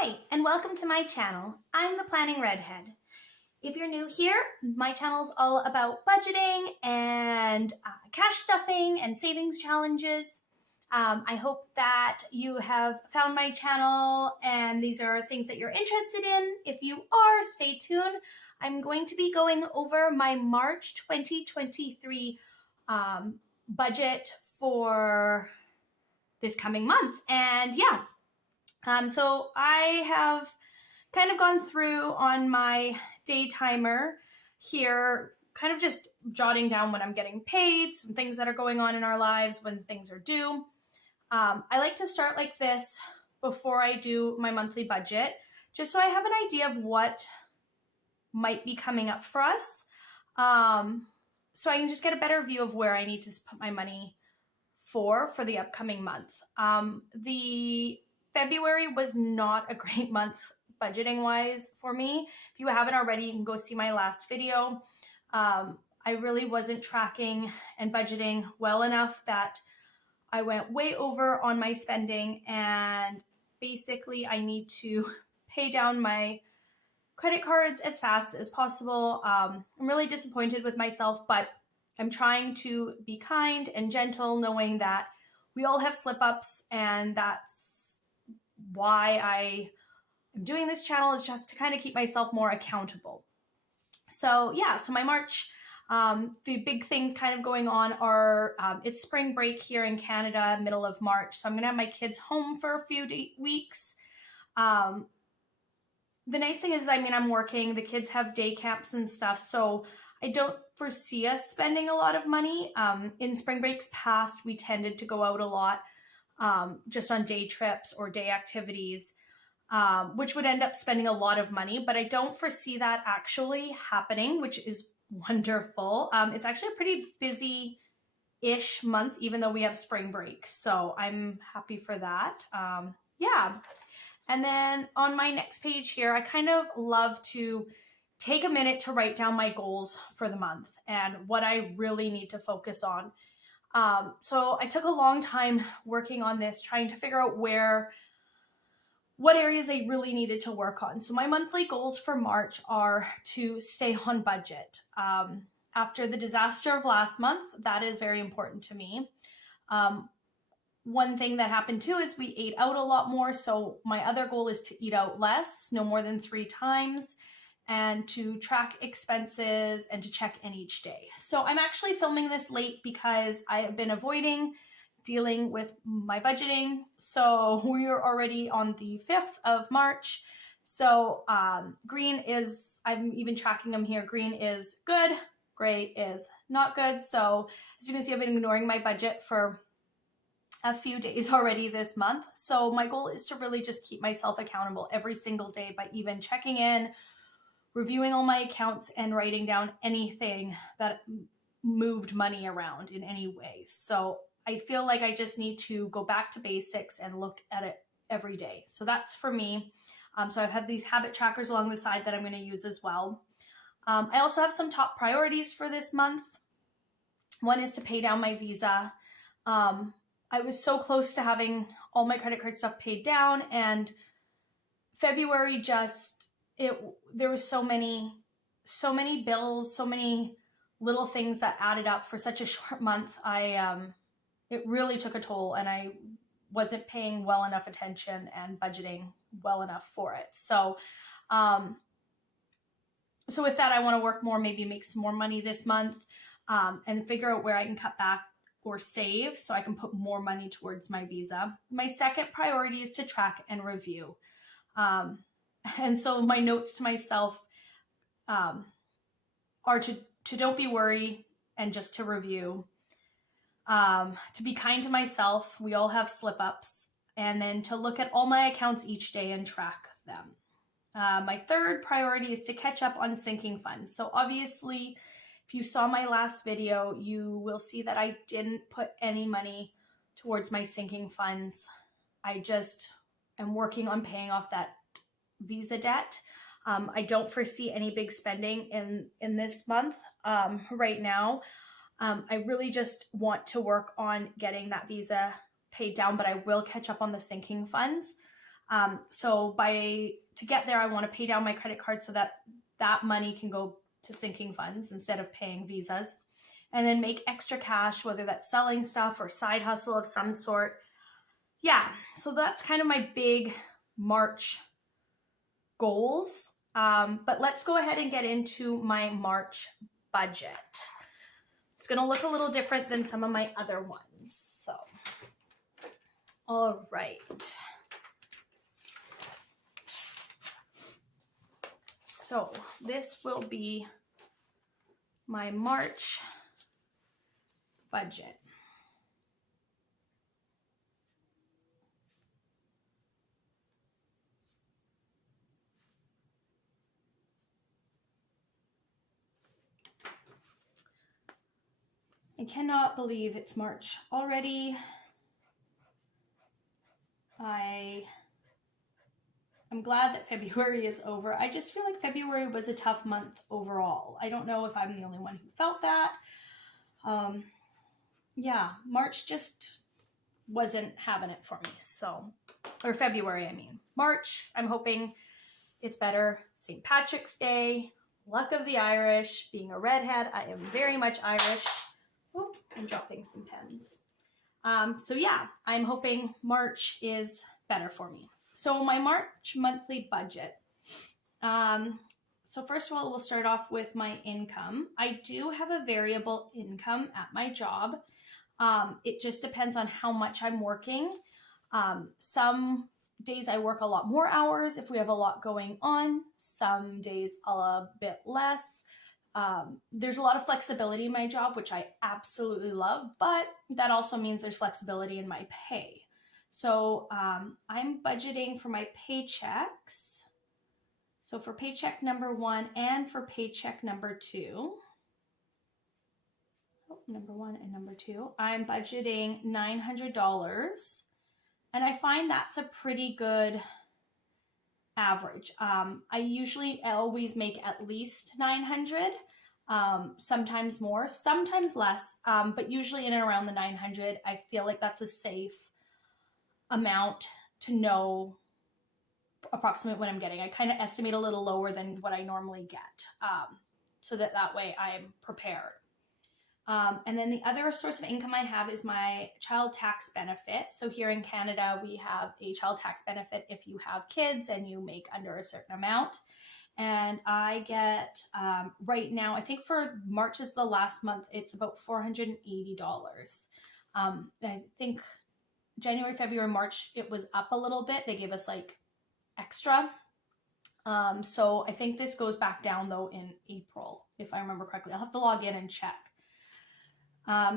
Hi, and welcome to my channel. I'm the Planning Redhead. If you're new here, my channel is all about budgeting and cash stuffing and savings challenges. I hope that you have found my channel and these are things that you're interested in. If you are, stay tuned. I'm going to be going over my March 2023 budget for this coming month. And yeah, so I have kind of gone through on my day timer here, kind of just jotting down when I'm getting paid, some things that are going on in our lives, when things are due. I like to start like this before I do my monthly budget, just so I have an idea of what might be coming up for us. So I can just get a better view of where I need to put my money for the upcoming month. The February was not a great month budgeting wise for me. If you haven't already, you can go see my last video. I really wasn't tracking and budgeting well enough that I went way over on my spending, and basically I need to pay down my credit cards as fast as possible. I'm really disappointed with myself, but I'm trying to be kind and gentle, knowing that we all have slip-ups, and that's why I am doing this channel, is just to kind of keep myself more accountable. So yeah, so my March, the big things kind of going on are, it's spring break here in Canada, middle of March. So I'm gonna have my kids home for a few weeks. The nice thing is, I'm working, the kids have day camps and stuff, so I don't foresee us spending a lot of money. In spring breaks past, we tended to go out a lot, just on day trips or day activities, which would end up spending a lot of money, but I don't foresee that actually happening, which is wonderful. It's actually a pretty busy-ish month, even though we have spring breaks, so I'm happy for that. Yeah. And then on my next page here, I kind of love to take a minute to write down my goals for the month and what I really need to focus on. So I took a long time working on this, trying to figure out what areas I really needed to work on. So my monthly goals for March are to stay on budget. After the disaster of last month, that is very important to me. One thing that happened too is we ate out a lot more. So my other goal is to eat out less, no more than 3 times, and to track expenses and to check in each day. So I'm actually filming this late because I have been avoiding dealing with my budgeting. So we're already on the 5th of March. So green is, I'm even tracking them here. Green is good, gray is not good. So as you can see, I've been ignoring my budget for a few days already this month. So my goal is to really just keep myself accountable every single day by even checking in, reviewing all my accounts, and writing down anything that moved money around in any way. So I feel like I just need to go back to basics and look at it every day. So that's for me. So I've had these habit trackers along the side that I'm going to use as well. I also have some top priorities for this month. One is to pay down my Visa. I was so close to having all my credit card stuff paid down, and February there was so many bills, so many little things that added up for such a short month. It really took a toll, and I wasn't paying well enough attention and budgeting well enough for it. So, so with that, I want to work more, maybe make some more money this month, and figure out where I can cut back or save so I can put more money towards my Visa. My second priority is to track and review. And so my notes to myself are to don't be worried and just to review, to be kind to myself. We all have slip-ups. And then to look at all my accounts each day and track them. My third priority is to catch up on sinking funds. So obviously, if you saw my last video, you will see that I didn't put any money towards my sinking funds. I just am working on paying off that Visa debt. I don't foresee any big spending in this month right now. I really just want to work on getting that Visa paid down, but I will catch up on the sinking funds. So to get there, I want to pay down my credit card so that that money can go to sinking funds instead of paying visas, and then make extra cash, whether that's selling stuff or side hustle of some sort. Yeah, so that's kind of my big March goals. But let's go ahead and get into my March budget. It's going to look a little different than some of my other ones. So, all right. So this will be my March budget. I cannot believe it's March already. I'm glad that February is over. I just feel like February was a tough month overall. I don't know if I'm the only one who felt that. Yeah, March just wasn't having it for me. So, or February, I mean. March, I'm hoping it's better. St. Patrick's Day, luck of the Irish, being a redhead. I am very much Irish. Oh, I'm dropping some pens. So yeah, I'm hoping March is better for me. So my March monthly budget. So first of all, we'll start off with my income. I do have a variable income at my job. It just depends on how much I'm working. Some days I work a lot more hours if we have a lot going on. Some days a bit less. There's a lot of flexibility in my job, which I absolutely love, but that also means there's flexibility in my pay. So I'm budgeting for my paychecks. So for paycheck number 1 and for paycheck number 2, number 1 and number 2, I'm budgeting $900. And I find that's a pretty good average. I usually always make at least 900, sometimes more, sometimes less, but usually in and around the 900. I feel like that's a safe amount to know approximately what I'm getting. I kind of estimate a little lower than what I normally get, so that way I'm prepared. And then the other source of income I have is my child tax benefit. So here in Canada, we have a child tax benefit if you have kids and you make under a certain amount. And I get, right now, I think for March is the last month, it's about $480. I think January, February, March, it was up a little bit. They gave us like extra. So I think this goes back down though in April, if I remember correctly. I'll have to log in and check.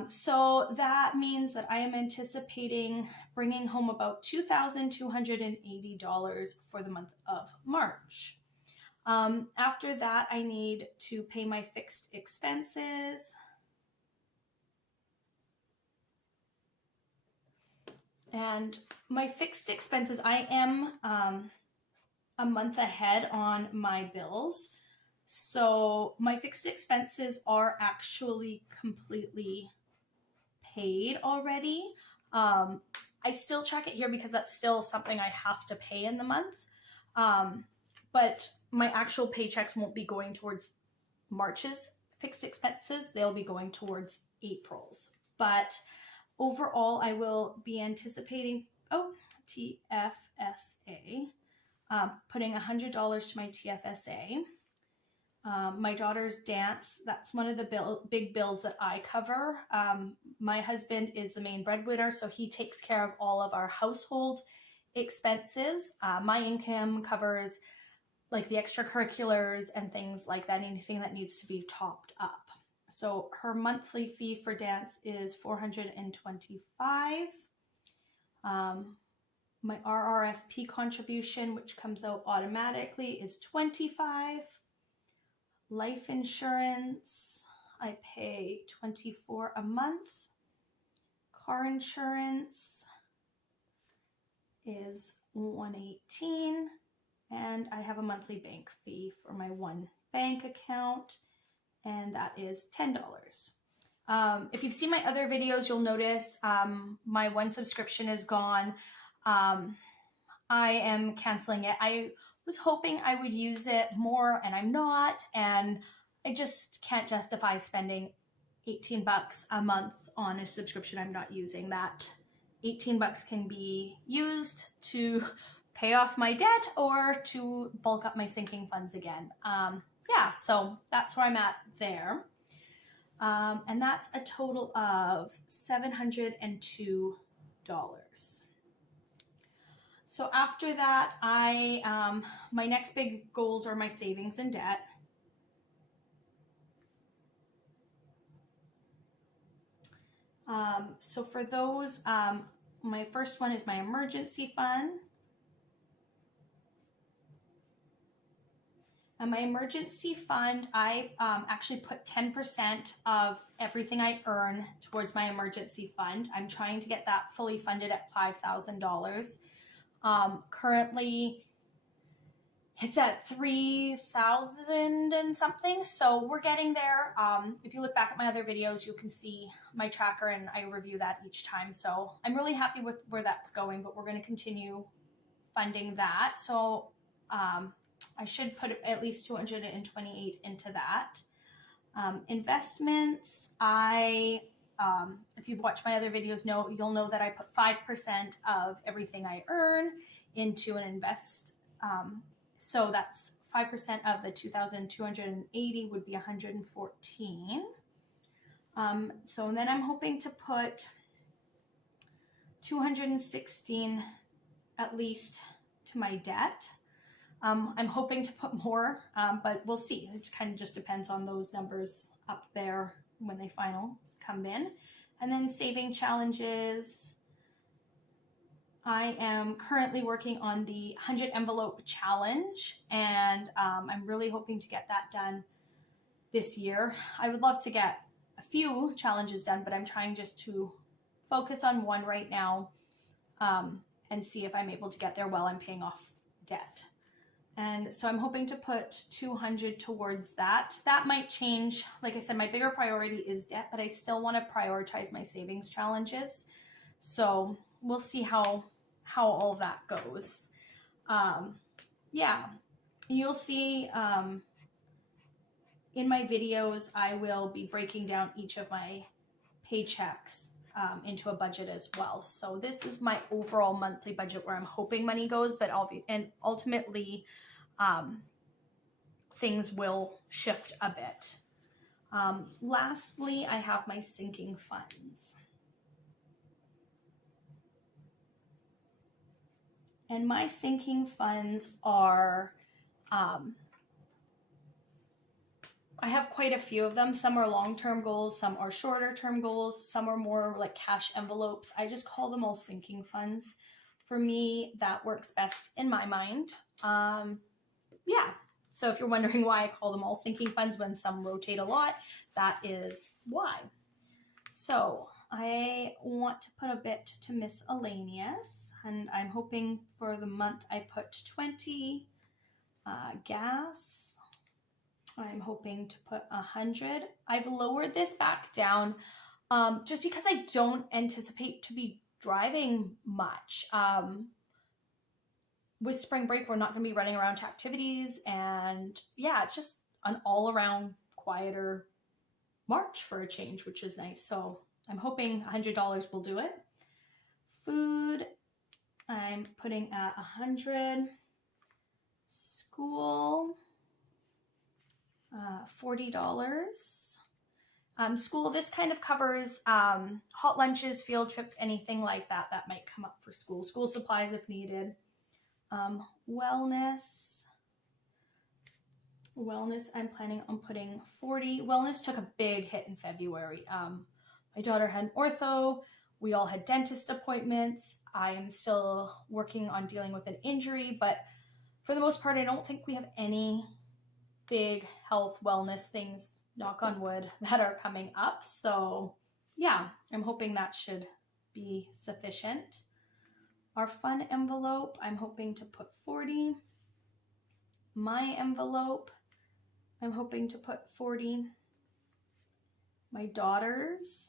So that means that I am anticipating bringing home about $2,280 for the month of March. After that, I need to pay my fixed expenses. And my fixed expenses, I am a month ahead on my bills. So my fixed expenses are actually completely paid already. I still track it here because that's still something I have to pay in the month. But my actual paychecks won't be going towards March's fixed expenses. They'll be going towards April's. But overall, I will be anticipating, TFSA, putting $100 to my TFSA. My daughter's dance, that's one of the big bills that I cover. My husband is the main breadwinner, so he takes care of all of our household expenses. My income covers like the extracurriculars and things like that, anything that needs to be topped up. So her monthly fee for dance is $425. My RRSP contribution, which comes out automatically, is $25. Life insurance, I pay $24 a month. Car insurance is $118, and I have a monthly bank fee for my one bank account, and that is $10. If you've seen my other videos, you'll notice my one subscription is gone. I am canceling it. I was hoping I would use it more and I'm not, and I just can't justify spending 18 bucks a month on a subscription I'm not using. That 18 bucks can be used to pay off my debt or to bulk up my sinking funds again. Yeah, so that's where I'm at there. And that's a total of $702. So after that, my next big goals are my savings and debt. So for those, my first one is my emergency fund. And my emergency fund, I actually put 10% of everything I earn towards my emergency fund. I'm trying to get that fully funded at $5,000. Currently, it's at 3,000 and something, so we're getting there. If you look back at my other videos, you can see my tracker, and I review that each time. So I'm really happy with where that's going, but we're going to continue funding that. So I should put at least 228 into that. Investments, if you've watched my other videos, you'll know that I put 5% of everything I earn into an invest. So that's 5% of the 2,280 would be 114. So then I'm hoping to put 216 at least to my debt. I'm hoping to put more, but we'll see. It kind of just depends on those numbers up there when they finally come in. And then saving challenges. I am currently working on the 100 envelope challenge, and I'm really hoping to get that done this year. I would love to get a few challenges done, but I'm trying just to focus on one right now and see if I'm able to get there while I'm paying off debt. And so I'm hoping to put 200 towards that. That might change. Like I said, my bigger priority is debt, but I still want to prioritize my savings challenges. So we'll see how all that goes. Yeah, you'll see in my videos, I will be breaking down each of my paychecks into a budget as well. So this is my overall monthly budget where I'm hoping money goes, but ultimately things will shift a bit. Lastly, I have my sinking funds. And my sinking funds are, I have quite a few of them. Some are long-term goals, some are shorter-term goals, some are more like cash envelopes. I just call them all sinking funds. For me, that works best in my mind. Yeah, so if you're wondering why I call them all sinking funds when some rotate a lot, that is why. So I want to put a bit to miscellaneous, and I'm hoping for the month I put 20. Gas, I'm hoping to put 100. I've lowered this back down just because I don't anticipate to be driving much. With spring break, we're not going to be running around to activities, and yeah, it's just an all-around quieter March for a change, which is nice. So I'm hoping $100 will do it. Food, I'm putting at 100. School, $40. School, this kind of covers hot lunches, field trips, anything like that that might come up for school. School supplies if needed. Wellness, I'm planning on putting 40. Wellness took a big hit in February. My daughter had an ortho. We all had dentist appointments. I am still working on dealing with an injury, but for the most part, I don't think we have any big health wellness things, knock on wood, that are coming up. So yeah, I'm hoping that should be sufficient. Our fun envelope, I'm hoping to put 40. My envelope, I'm hoping to put 40. My daughter's,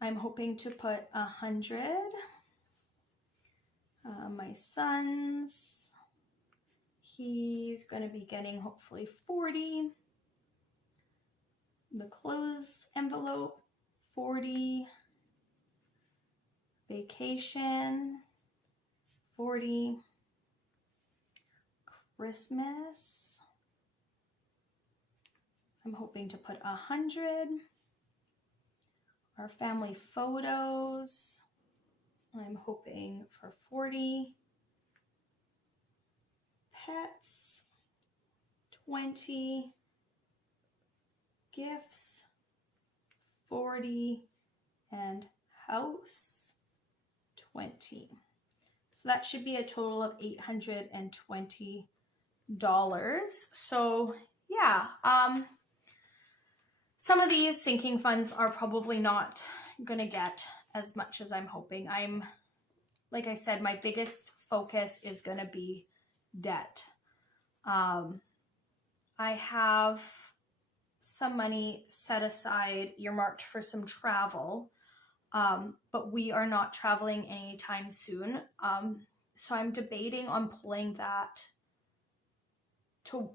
I'm hoping to put 100. my son's. He's going to be getting hopefully 40. The clothes envelope, 40. Vacation, 40. Christmas, I'm hoping to put 100. Our family photos, I'm hoping for 40. Pets, 20. Gifts, 40. And house, 20. So that should be a total of $820. So yeah, some of these sinking funds are probably not gonna get as much as I'm hoping. Like I said, my biggest focus is gonna be debt. I have some money set aside, earmarked for some travel, but we are not traveling anytime soon. So I'm debating on pulling that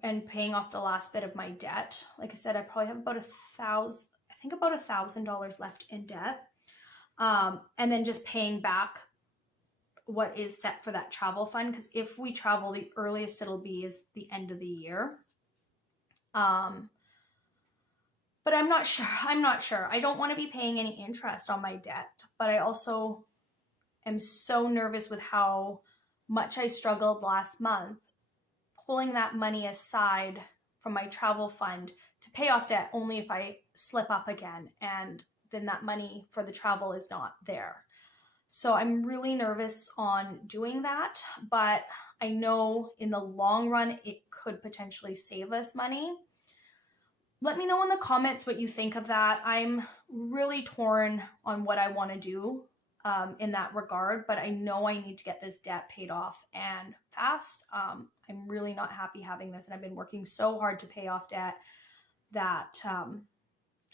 and paying off the last bit of my debt. Like I said, I probably have about $1,000 left in debt. And then just paying back what is set for that travel fund. Because if we travel, the earliest it'll be is the end of the year. But I'm not sure. I don't want to be paying any interest on my debt, but I also am so nervous with how much I struggled last month, pulling that money aside from my travel fund to pay off debt only if I slip up again, and then that money for the travel is not there. So I'm really nervous on doing that, but I know in the long run it could potentially save us money. Let me know in the comments what you think of that. I'm really torn on what I want to do in that regard, but I know I need to get this debt paid off and fast. I'm really not happy having this, and I've been working so hard to pay off debt that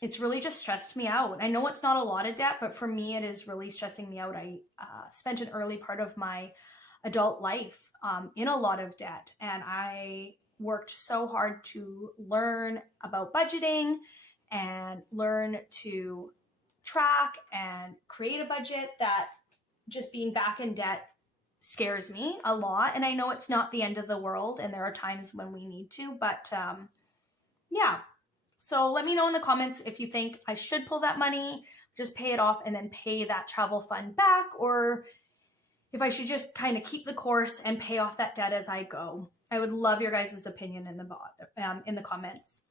it's really just stressed me out. I know it's not a lot of debt, but for me, it is really stressing me out. I spent an early part of my adult life in a lot of debt, and I worked so hard to learn about budgeting and learn to track and create a budget that just being back in debt scares me a lot. And I know it's not the end of the world, and there are times when we need to, but yeah. So let me know in the comments if you think I should pull that money, just pay it off and then pay that travel fund back, or if I should just kind of keep the course and pay off that debt as I go. I would love your guys' opinion in the comments.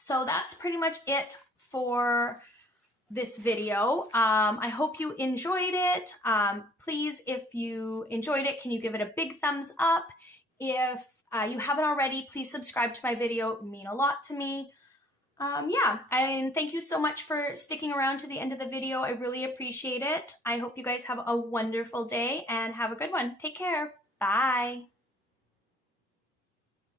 So that's pretty much it for this video. I hope you enjoyed it. Please, if you enjoyed it, can you give it a big thumbs up? If you haven't already, please subscribe to my video. It would mean a lot to me. Yeah, and thank you so much for sticking around to the end of the video. I really appreciate it. I hope you guys have a wonderful day and have a good one. Take care. Bye.